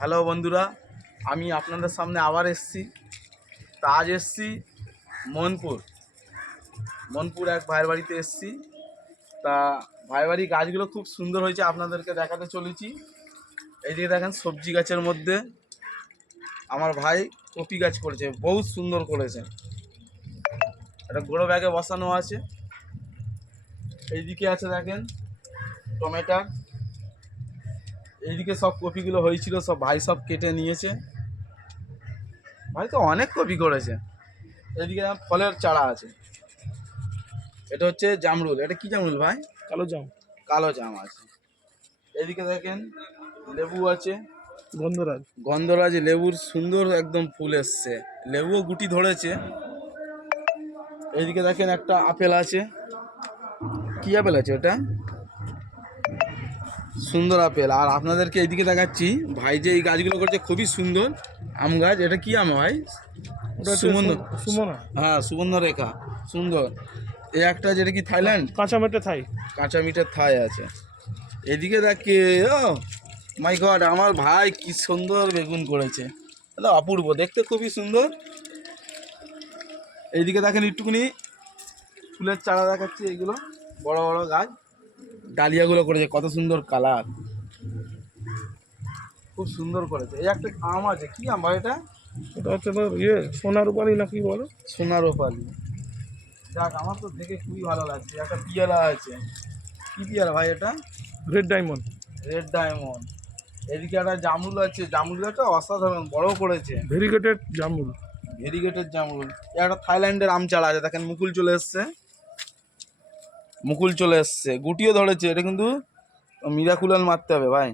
Hello বন্ধুরা, আমি আপনাদের সামনে আবার এসেছি। তা আজ এসেছি মনপুর এক ভাইয়ের বাড়িতে এসেছি। তা ভাইয়ের বাড়ির গাছগুলো খুব সুন্দর হয়েছে, আপনাদেরকে দেখাতে চলেছি। এইদিকে দেখেন, সবজি গাছের মধ্যে আমার ভাই কপি গাছ করেছে, বহুত সুন্দর করেছে। একটা গোড়ো ব্যাগে বসানো আছে। এইদিকে আছে দেখেন টমেটো। এইদিকে সব কপিগুলো হয়েছিল, সব ভাই সব কেটে নিয়েছে। ভাই তো অনেক কপি করেছে। এদিকে ফলের চারা আছে। এটা হচ্ছে জামরুল। এটা কি জামরুল ভাই? কালো জাম আছে। এদিকে দেখেন লেবু আছে, গন্ধরাজ লেবুর সুন্দর একদম ফুল এসছে, লেবুও গুটি ধরেছে। এইদিকে দেখেন একটা আপেল আছে। কি আপেল আছে ওটা? সুন্দর আপেল। আর আপনাদেরকে এইদিকে দেখাচ্ছি, ভাই যে এই গাছগুলো করছে খুবই সুন্দর আম গাছ। এটা কি আম ভাই? হ্যাঁ, সুবর্ণরেখা, সুন্দর। এই একটা যেটা কি থাইল্যান্ড কাঁচা মিঠের থাই আছে। এদিকে দেখে, ও মাই গড, আমার ভাই কি সুন্দর বেগুন করেছে, এটা অপূর্ব দেখতে, খুবই সুন্দর। এইদিকে দেখেন একটুকুনি ফুলের চারা দেখাচ্ছি। এইগুলো বড় বড় গাছ, ডালিয়াগুলো করেছে, কত সুন্দর কালার, খুব সুন্দর করেছে। এই একটা আম আছে, কি আম ভাই এটা? হচ্ছে তো সোনারূপালি না কি বলো? সোনারোপালি। যাক, আমার তো দেখে খুবই ভালো লাগছে। একটা পিয়ারা আছে। কি পিয়ারা ভাই এটা? Red diamond. এদিকে একটা জামরুল আছে, জামরুলটা অসাধারণ বড় করেছে, ভেরিগেটেড জামরুল। একটা থাইল্যান্ডের আম চারা আছে, দেখেন মুকুল চলে এসছে, গুটিও ধরেছে। এটা কিন্তু মিরাকুলাল মারতে হবে ভাই।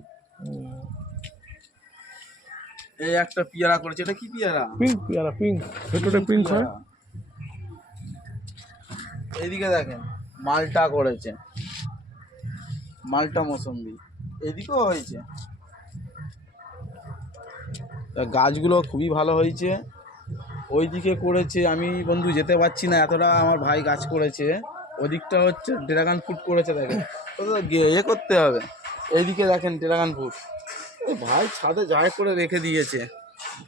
এই একটা পিয়ারা করেছে। এটা কি পিয়ারা? পিঙ্ক ভেতরে পিঙ্ক হয়। এইদিকে দেখেন মালটা করেছে, মালটা মৌসম্বি। এদিকেও হয়েছে। গাছগুলো খুবই ভালো হয়েছে। ওইদিকে করেছে, আমি বন্ধু যেতে পারছি না, এতটা আমার ভাই গাছ করেছে। ওদিকটা হচ্ছে ড্রাগন ফ্রুট করেছে, দেখেন করতে হবে। এইদিকে দেখেন ড্রাগন ফ্রুট, ভাই ছাদে জায়গা করে রেখে দিয়েছে,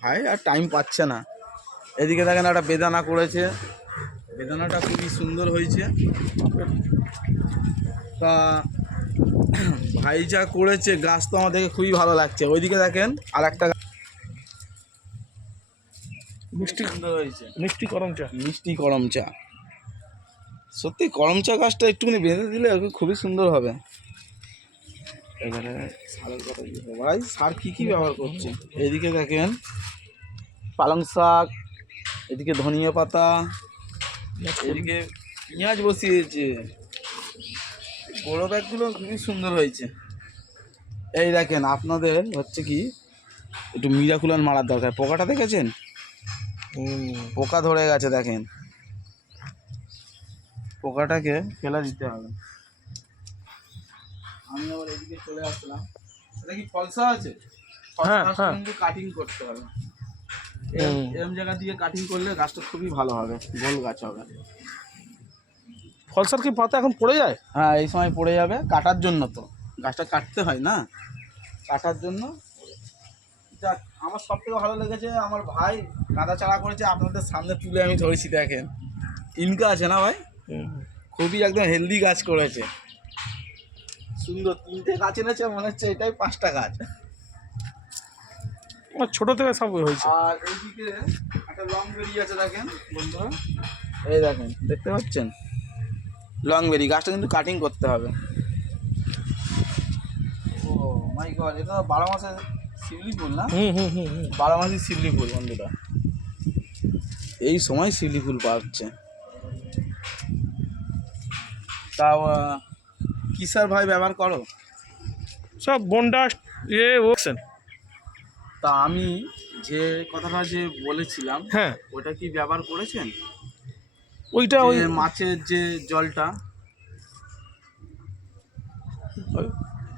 ভাই আর টাইম পাচ্ছে না। এদিকে দেখেন একটা বেদানা করেছে, বেদানাটা খুবই সুন্দর হয়েছে। তা ভাই যা করেছে, গাছ তো আমার দেখে খুবই ভালো লাগছে। ওইদিকে দেখেন আর একটা মিষ্টি করম চা। সত্যি করম চা গাছটা একটুখানি বেঁধে দিলে খুবই সুন্দর হবে। এবারে সারের কথা ভাই, সার কি ব্যবহার করছে? এদিকে দেখেন পালং শাক, এদিকে ধনিয়া পাতা, এদিকে পেঁয়াজ বসিয়েছে। বড় ব্যাগগুলো খুবই সুন্দর হয়েছে। এই দেখেন, আপনাদের হচ্ছে কি একটু মিরাকুলান মারার দরকার। পোকাটা দেখেছেন? পোকা ধরে গেছে, দেখেন পোকাটাকে ফেলে দিতে হবে। আমি আবার এদিকে চলে আসলাম। এটা কি ফলসা আছে? কিন্তু কাটিং করতে হবে, এরকম জায়গা দিয়ে কাটিং করলে গাছটা খুবই ভালো হবে, গোল গাছ হবে। ফলসার কি পাতা এখন পড়ে যায়? হ্যাঁ, এই সময় পড়ে যাবে, কাটার জন্য তো গাছটা কাটতে হয় না, কাটার জন্য। যাক, আমার সব থেকে ভালো লেগেছে, আমার ভাই গাঁদা চারা করেছে, আপনাদের সামনে তুলে আমি ধরেছি। দেখেন ইনকা আছে না ভাই, খুবই একদম হেলদি গাছ করেছে, সুন্দর। 3টে গাছ এনেছে, মনে হচ্ছে এটাই 5টা গাছ। ছোট থেকে সব হয়েছে। আর এইদিকে একটা লং বেরি আছে, দেখেন বন্ধুরা, এই দেখেন, দেখতে পাচ্ছেন লং বেরি গাছটা কিন্তু কাটিং করতে হবে। ও মাই গড, এটা 12 মাসের শিউলি ফুল না? 12 মাসের শিউলি ফুল বন্ধুরা, এই সময় শিউলি ফুল পাচ্ছে। তা কি সার ভাই ব্যবহার করো? সব বনডাস্ট ওকসেন। তা আমি যে কথাটা যে বলেছিলাম, হ্যাঁ, ওটা কি ব্যবহার করেছেন? ওইটা ওই মাছের যে জলটা,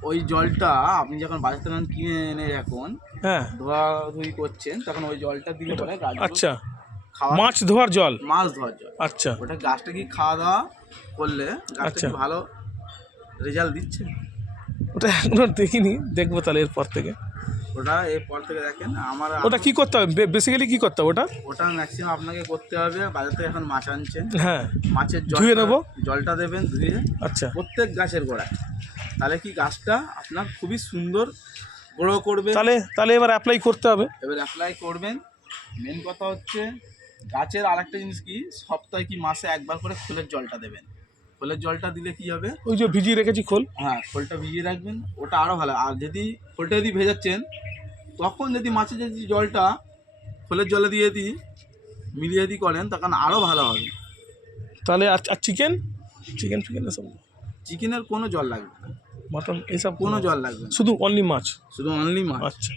ওই জলটা আপনি যখন বাজার থেকে কিনে এনে এখন ধোয়াধুয়ি করছেন, তখন ওই জলটা দিলে পরে গাছ, আচ্ছা, মাছ ধোয়ার জল, আচ্ছা, ওটা গাছটা কি খাওয়া দাওয়া করলে গাছটা কি ভালো রেজাল্ট দিচ্ছে? ওটা এখনো দেখিনি, দেখবো তাহলে এরপর থেকে। ওটা এরপর থেকে দেখেন আমার ওটা কি করতে হবে বেসিক্যালি কি করতে হবে ওটা? ওটা ম্যাক্সিমাম আপনাকে করতে হবে, বাজার থেকে এখন মাছ আনছেন, হ্যাঁ, মাছের ধুয়ে নেবো। জলটা দেবেন ধুয়ে আচ্ছা প্রত্যেক গাছের গোড়ায়, তাহলে কি গাছটা আপনার খুবই সুন্দর গ্রো করবে। তাহলে এবার অ্যাপ্লাই করতে হবে। এবার অ্যাপ্লাই করবেন। মেন কথা হচ্ছে গাছের আরেকটা জিনিস কি, সপ্তাহে কি মাসে একবার করে খোলের জলটা দেবেন। খোলের জলটা দিলে কি হবে, ওই যে ভিজিয়ে রেখেছি খোল, হ্যাঁ খোলটা ভিজিয়ে রাখবেন, ওটা আরও ভালো। আর যদি খোলটা যদি ভেজাচ্ছেন, তখন যদি মাছের যদি জলটা খোলের জলে দিয়ে মিলিয়ে করেন, তখন আরও ভালো হবে। তাহলে আর চিকেন এসব, চিকেনের কোনো জল লাগবে না, মাটন এসব কোনো জল লাগবে না, শুধু অনলি মাছ। শুধু অনলি মাছ। আচ্ছা,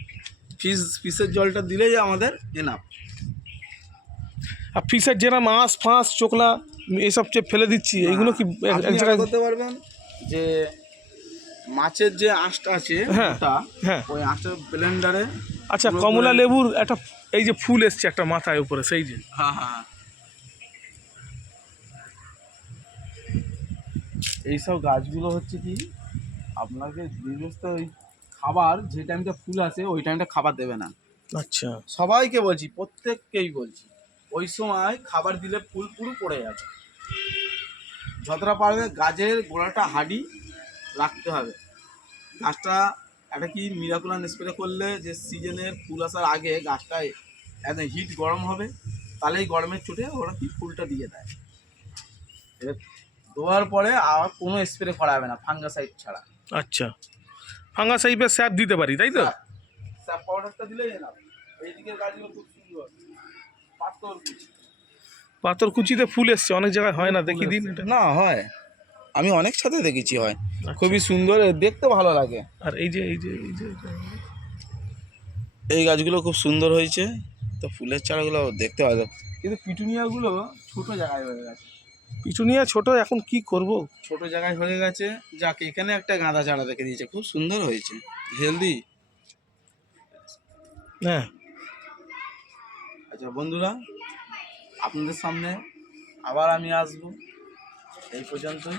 ফিশের জলটা দিলেই আমাদের এনাফ। আর ফিশের যেটা মাছ ফাঁস চোকলা এসব যে ফেলে দিচ্ছি, এইগুলো কি আপনি এক জায়গায়? এটা করতে পারবেন যে মাছের যে আঁশটা আছে, হ্যাঁ, ওটা হ্যাঁ। ওই আঁশটা ব্লেন্ডারে। আচ্ছা, কমলা লেবুর একটা এই যে ফুল এসছে একটা মাথায় উপরে, সেই যে, হ্যাঁ হ্যাঁ, এইসব গাছগুলো হচ্ছে কি আপনাকে নির্দিষ্ট ওই খাবার যে টাইমটা ফুল আসে ওই টাইমটা খাবার দেবে না। আচ্ছা, সবাইকে বলছি, প্রত্যেককেই বলছি, ওই সময় খাবার দিলে ফুল পুরো পড়ে যাবে। যতটা পারবে গাছের গোড়াটা হাঁড়ি রাখতে হবে। গাছটা একটা কি মিরাকুলাম স্প্রে করলে যে সিজনের ফুল আসার আগে গাছটা একদম হিট গরম হবে, তাহলে এই গরমের চোটে ওরা কি ফুলটা দিয়ে দেয়। এবার দেওয়ার পরে আর কোনো স্প্রে করা হবে না ফাঙ্গাসাইড ছাড়া। আচ্ছা, ফাঙ্গাসাইডের স্যাপ দিতে পারি তাই তো? স্যাপ পাউডারটা দিলেই না। এইদিকে গাছগুলো খুব সুন্দর পাথরকুচিতে ফুল এসছে, অনেক জায়গায় হয় না, দেখি দিন এটা। না হয়, আমি অনেক সাথে দেখেছি হয়, খুবই সুন্দর, দেখতে ভালো লাগে। আর এই যে এই গাছগুলো খুব সুন্দর হয়েছে, তো ফুলের চারাগুলো দেখতে ভালো, কিন্তু পিটুনিয়াগুলো ছোট জায়গায় হয়ে গেছে। পিটুনিয়া ছোট, এখন কি করব? ছোট জায়গায় হয়ে গেছে, যাক এখানে একটা গাঁদা চারা রেখে দিয়েছে, খুব সুন্দর হয়েছে, হেলদি। হ্যাঁ, আচ্ছা বন্ধুরা, আপনাদের সামনে আবার আমি আসবো, এই পর্যন্তই।